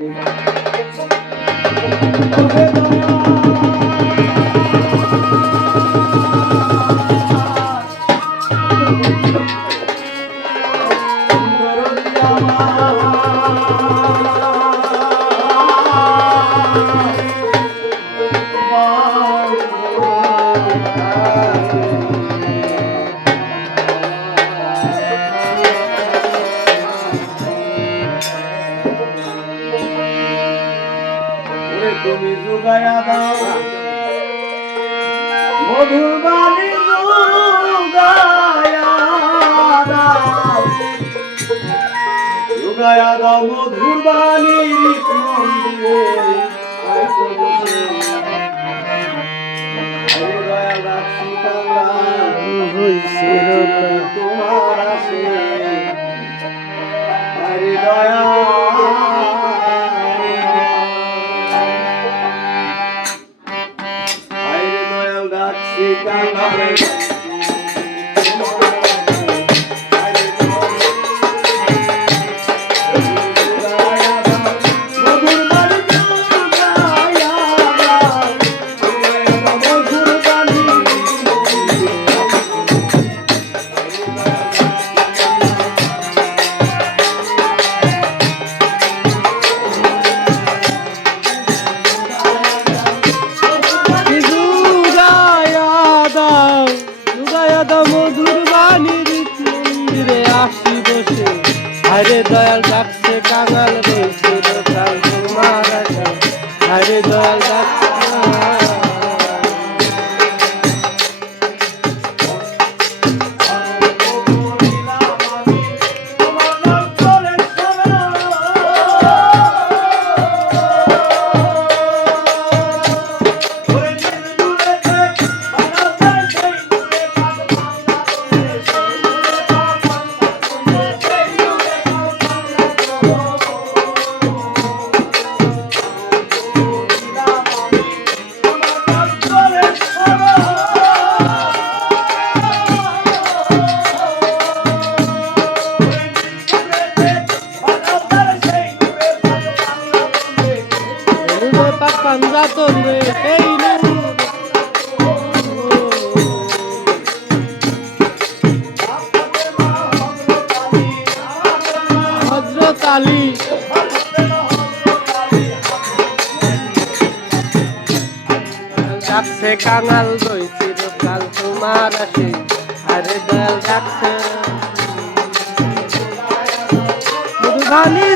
Thank you. জুগায়া দাও মধুর বাণী মন্দিরে আয় তো বসে। আরে দয়াল রাখছি কাঙ্গাল, তোমার আসে। দয়া হজরত আলী ডাকছে কাঙাল দই চিরকাল তোমার আসে। আরে ডাকছে মধুবানী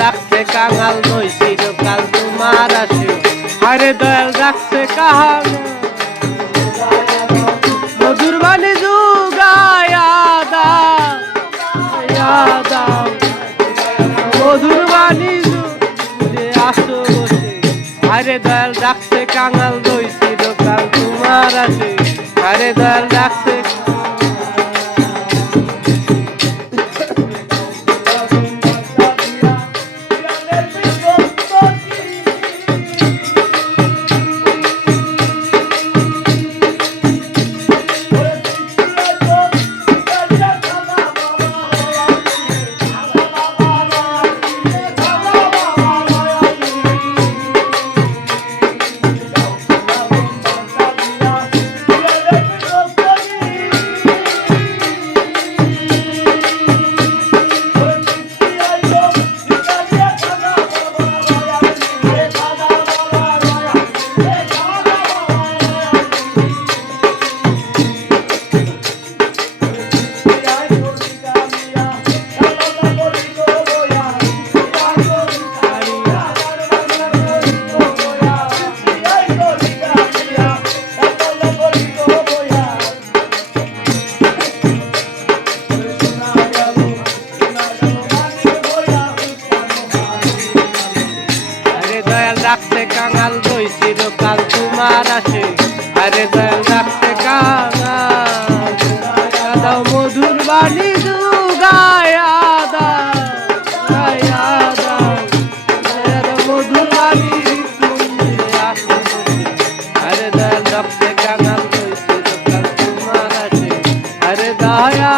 রাখছে কাঙাল নই, চিরকাল তোমার আসে আরে দয়াল রাখছে কাহাল মধুর বাণী যুগায়া দাও মধুর বাণী আসো আরে দয়াল রাখছে কাঙাল নই, চিরকাল তোমার আসে আরে দয়াল রাখছে अरे लागते का दादा मधुर बाणी दू गायादा अरे दा लागते का ना तुम्हाला अरे दया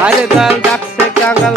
আরে দল ডাকছে কাঙাল